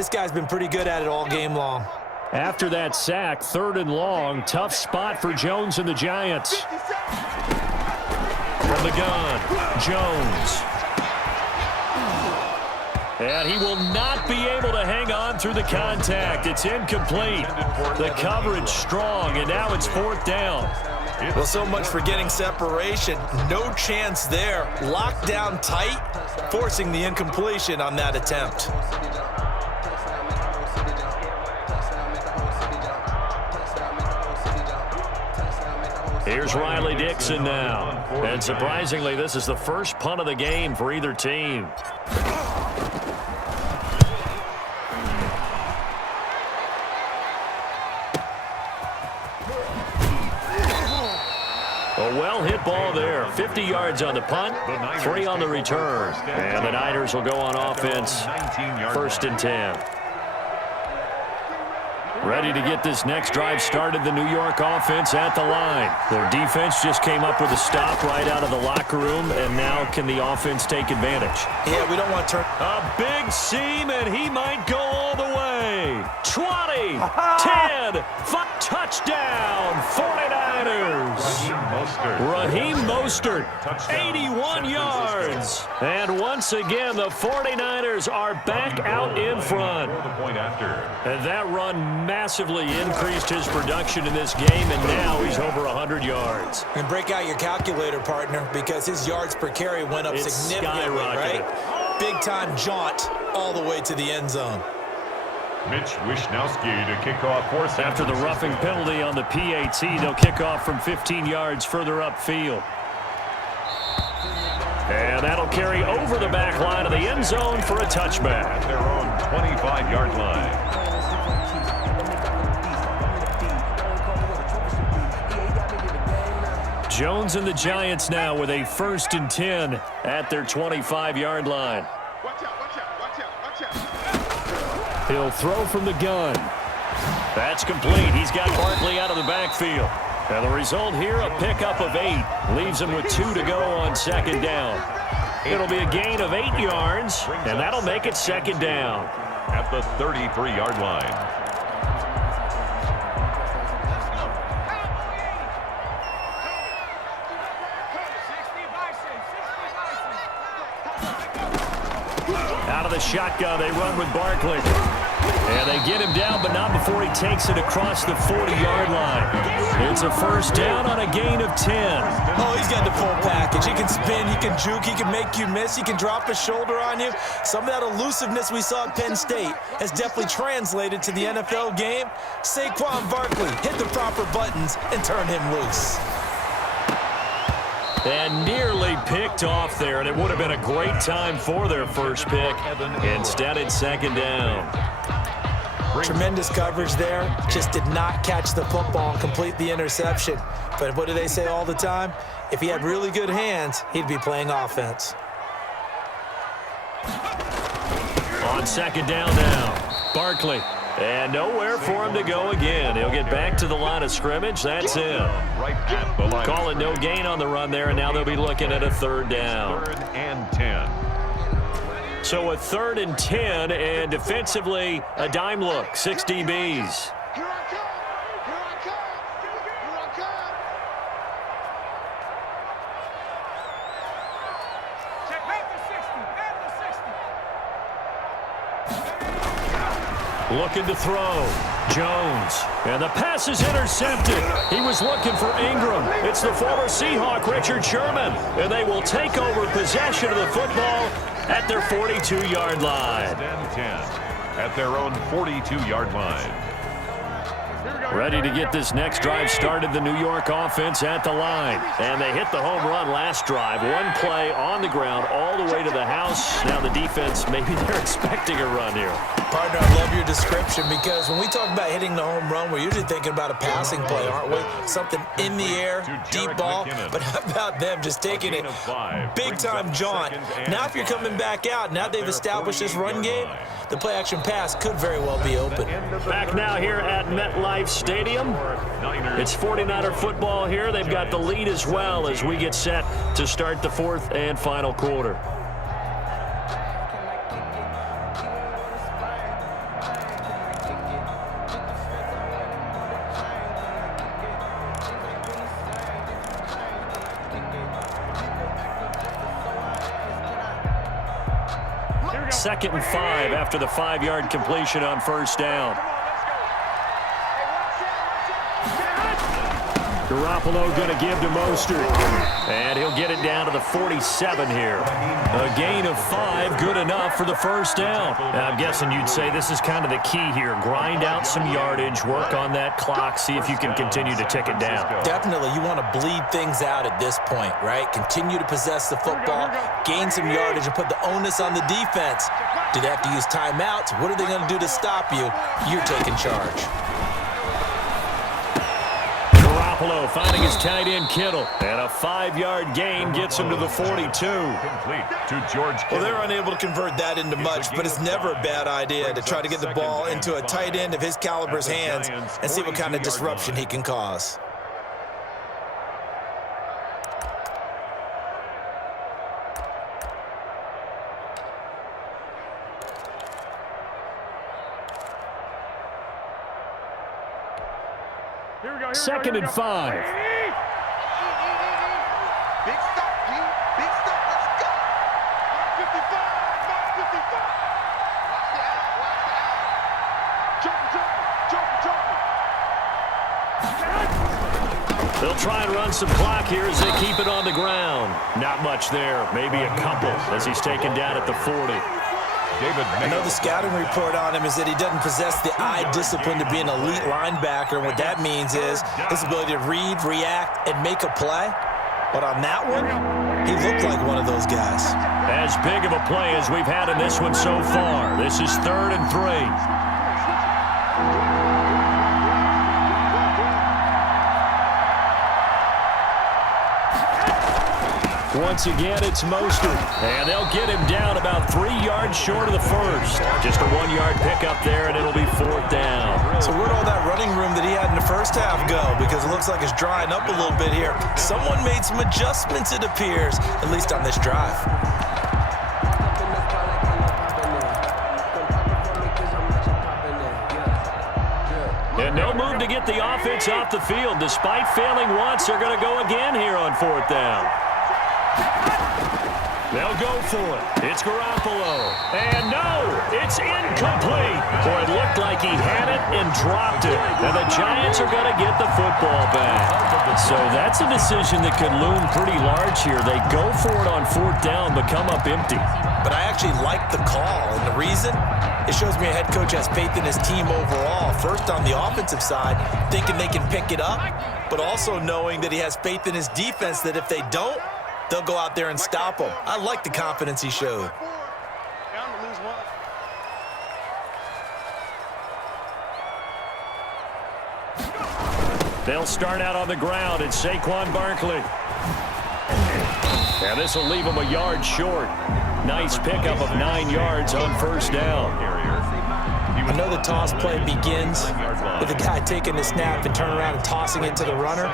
This guy's been pretty good at it all game long. After that sack, 3rd and long, tough spot for Jones and the Giants. From the gun, Jones. And he will not be able to hang on through the contact. It's incomplete. The coverage strong, and now it's 4th down. Well, so much for getting separation. No chance there. Locked down tight, forcing the incompletion on that attempt. Here's Riley Dixon now. And surprisingly, this is the first punt of the game for either team. A well-hit ball there. 50 yards on the punt, 3 on the return. And the Niners will go on offense, 1st and 10. Ready to get this next drive started, the New York offense at the line. Their defense just came up with a stop right out of the locker room, and now can the offense take advantage? Yeah, we don't want to turn. A big seam, and he might go all the way. 20, 10, 5, touchdown, 49ers. Raheem Mostert, 81 yards. And once again, the 49ers are back out in front. And that run massively increased his production in this game, and now he's over 100 yards. And break out your calculator, partner, because his yards per carry went up significantly, right? Big-time jaunt all the way to the end zone. Mitch Wishnowski to kick off for San After the roughing penalty on the PAT, they'll kick off from 15 yards further upfield. And that'll carry over the back line of the end zone for a touchback. At their own 25-yard line. Jones and the Giants now with a 1st and 10 at their 25-yard line. He'll throw from the gun. That's complete. He's got Barkley out of the backfield. And the result here, a pickup of 8. Leaves him with 2 to go on 2nd down. It'll be a gain of 8 yards, and that'll make it 2nd down. At the 33-yard line. Out of the shotgun, they run with Barkley. And they get him down, but not before he takes it across the 40-yard line. It's a 1st down on a gain of 10. Oh, he's got the full package. He can spin, he can juke, he can make you miss, he can drop a shoulder on you. Some of that elusiveness we saw at Penn State has definitely translated to the NFL game. Saquon Barkley hit the proper buttons and turn him loose. And nearly picked off there, and it would have been a great time for their first pick. Instead, it's 2nd down. Tremendous coverage there. Just did not catch the football and complete the interception. But what do they say all the time? If he had really good hands, he'd be playing offense. On 2nd down now, Barkley. And nowhere for him to go again. He'll get back to the line of scrimmage. That's it. Call it no gain on the run there, and now they'll be looking at a 3rd down. 3rd and 10. So a 3rd and 10, and defensively, a dime look, 6 DBs. Looking to throw. Jones. And the pass is intercepted. He was looking for Ingram. It's the former Seahawk, Richard Sherman. And they will take over possession of the football at their 42-yard line. 10 at their own 42-yard line. Ready to get this next drive started, the New York offense at the line. And they hit the home run last drive. One play on the ground all the way to the house. Now the defense, maybe they're expecting a run here. Partner, I love your description, because when we talk about hitting the home run, we're usually thinking about a passing play, aren't we? Something in the air, deep ball. But how about them just taking it big-time jaunt? Now if you're coming back out, now they've established this run game, the play-action pass could very well be open. Back now here at MetLife Stadium. It's 49er football here. They've got the lead as well as we get set to start the 4th and final quarter. 2nd and 5 after the 5-yard completion on first down. Garoppolo going to give to Mostert. And he'll get it down to the 47 here. A gain of 5, good enough for the first down. Now, I'm guessing you'd say this is kind of the key here. Grind out some yardage, work on that clock, see if you can continue to tick it down. Definitely, you want to bleed things out at this point, right? Continue to possess the football, gain some yardage, and put the onus on the defense. Do they have to use timeouts? What are they going to do to stop you? You're taking charge. Garoppolo finding his tight end Kittle, and a 5-yard gain gets him to the 42. Complete to George Kittle. Well, they're unable to convert that into much, but it's never a bad idea to try to get the ball into a tight end of his caliber's hands and see what kind of disruption he can cause. Second and 5. Big stop, G. Big stop. Let's go. 55. 55. Watch the out. Watch the out. Jump. They'll try and run some clock here as they keep it on the ground. Not much there. Maybe a couple as he's taken down at the 40. I know the scouting report on him is that he doesn't possess the eye discipline to be an elite linebacker. And what that means is his ability to read, react, and make a play. But on that one, he looked like one of those guys. As big of a play as we've had in this one so far. This is 3rd and 3. Once again, it's Mostert. And they'll get him down about 3 yards short of the first. Just a 1-yard pickup there, and it'll be 4th down. So where'd all that running room that he had in the first half go? Because it looks like it's drying up a little bit here. Someone made some adjustments, it appears, at least on this drive. And no move to get the offense off the field. Despite failing once, they're going to go again here on 4th down. They'll go for it. It's Garoppolo. And no, it's incomplete. Boy, it looked like he had it and dropped it. And the Giants are going to get the football back. So that's a decision that could loom pretty large here. They go for it on 4th down, but come up empty. But I actually like the call, and the reason? It shows me a head coach has faith in his team overall. First on the offensive side, thinking they can pick it up, but also knowing that he has faith in his defense that if they don't, they'll go out there and stop him. I like the confidence he showed. They'll start out on the ground. It's Saquon Barkley. And this will leave him a yard short. Nice pickup of 9 yards on first down. I know the toss play begins with the guy taking the snap and turning around and tossing it to the runner.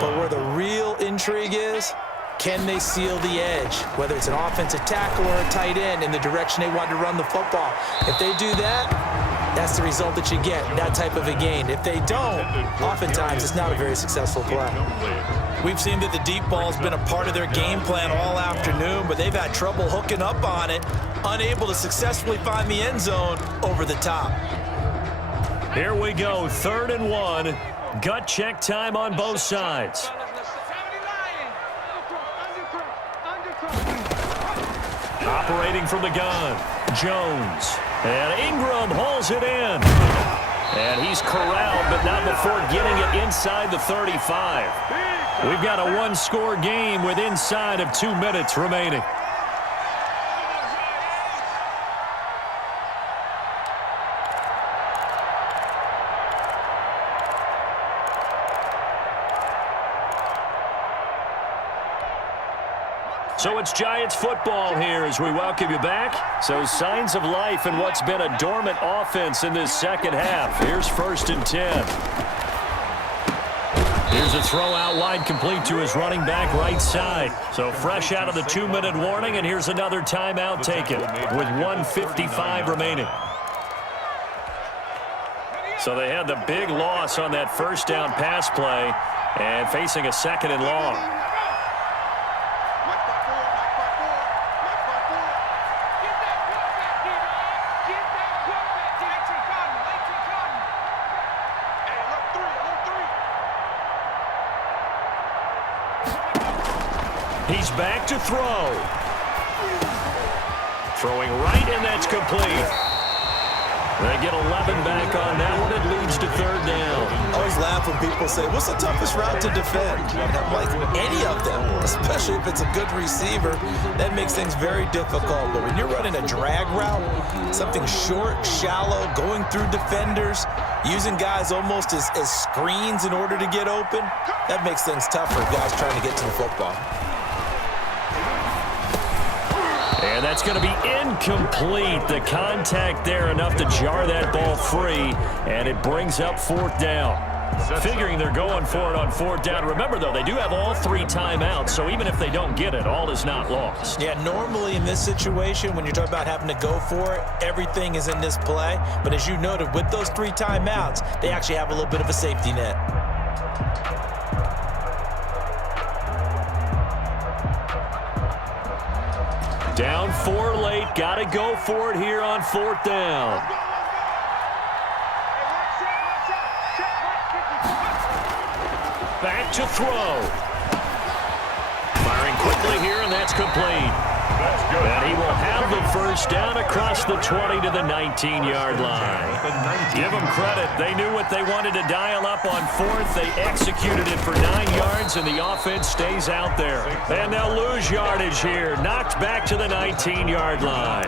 But where the real intrigue is, can they seal the edge, whether it's an offensive tackle or a tight end, in the direction they want to run the football? If they do that, that's the result that you get, that type of a gain. If they don't, oftentimes it's not a very successful play. We've seen that the deep ball's been a part of their game plan all afternoon, but they've had trouble hooking up on it, unable to successfully find the end zone over the top. Here we go, 3rd and 1. Gut check time on both sides. Operating from the gun, Jones. And Ingram hauls it in. And he's corralled, but not before getting it inside the 35. We've got a 1-score game with inside of 2 minutes remaining. So it's Giants football here as we welcome you back. So signs of life in what's been a dormant offense in this second half. Here's 1st and 10. Here's a throw out wide complete to his running back right side. So fresh out of the 2-minute warning, and here's another timeout taken with 1:55 remaining. So they had the big loss on that first down pass play and facing a 2nd and long. He's back to throw. Throwing right, and that's complete. They get 11 back on that one. It leads to third down. I always laugh when people say, what's the toughest route to defend? And I'm like, any of them, especially if it's a good receiver. That makes things very difficult. But when you're running a drag route, something short, shallow, going through defenders, using guys almost as screens in order to get open, that makes things tough for guys trying to get to the football. And that's going to be incomplete. The contact there enough to jar that ball free, and it brings up fourth down. Figuring they're going for it on fourth down. Remember, though, they do have all 3 timeouts, so even if they don't get it, all is not lost. Yeah, normally in this situation, when you're talking about having to go for it, everything is in this play. But as you noted, with those 3 timeouts, they actually have a little bit of a safety net. Down 4 late. Got to go for it here on fourth down. Back to throw. Firing quickly here, and that's complete. That's good. And he will have the first down across the 20 to the 19-yard line. Give them credit. They knew what they wanted to dial up on fourth. They executed it for 9 yards, and the offense stays out there. And they'll lose yardage here. Knocked back to the 19-yard line.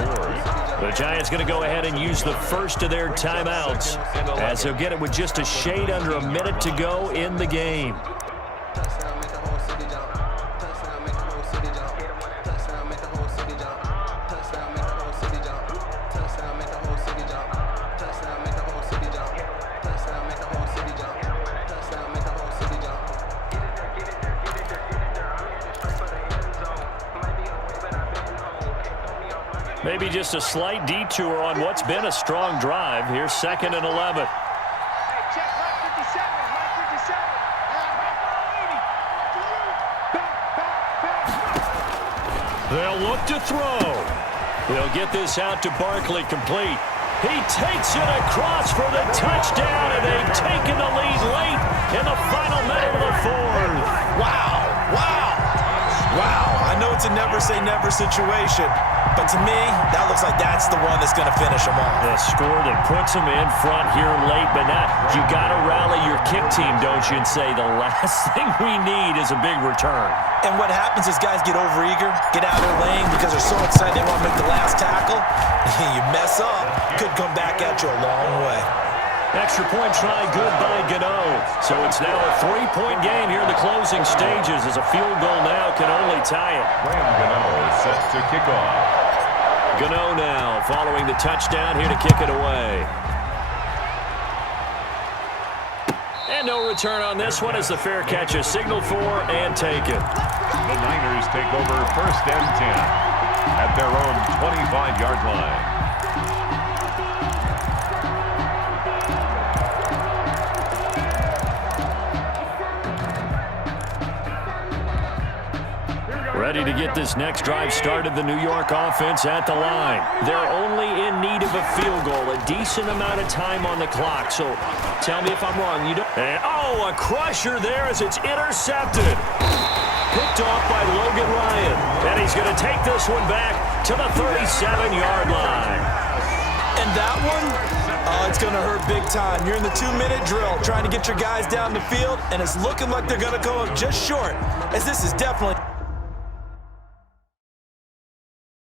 The Giants going to go ahead and use the first of their timeouts, as they'll get it with just a shade under a minute to go in the game. Maybe just a slight detour on what's been a strong drive. Here's 2nd and 11. They'll look to throw. They'll get this out to Barkley, complete. He takes it across for the touchdown, and they've taken the lead late in the final minute of the fourth. Wow, wow, wow. I know it's a never-say-never situation, but to me, that looks like that's the one that's going to finish them off. The score that puts them in front here late, but not. You got to rally your kick team, don't you, and say the last thing we need is a big return. And what happens is guys get overeager, get out of their lane because they're so excited they want to make the last tackle. You mess up, could come back at you a long way. Extra point try good by Gano. So it's now a 3-point game here in the closing stages, as a field goal now can only tie it. Graham Gano is set to kick off. Gano now following the touchdown here to kick it away. And no return on this one as the fair catch is signaled for and taken. The Niners take over 1st and 10 at their own 25-yard line. Ready to get this next drive started, the New York offense at the line. They're only in need of a field goal, a decent amount of time on the clock. So tell me if I'm wrong. You don't. And, oh, a crusher there as it's intercepted. Picked off by Logan Ryan. And he's going to take this one back to the 37-yard line. And that one, it's going to hurt big time. You're in the 2-minute drill trying to get your guys down the field, and it's looking like they're going to go up just short, as this is definitely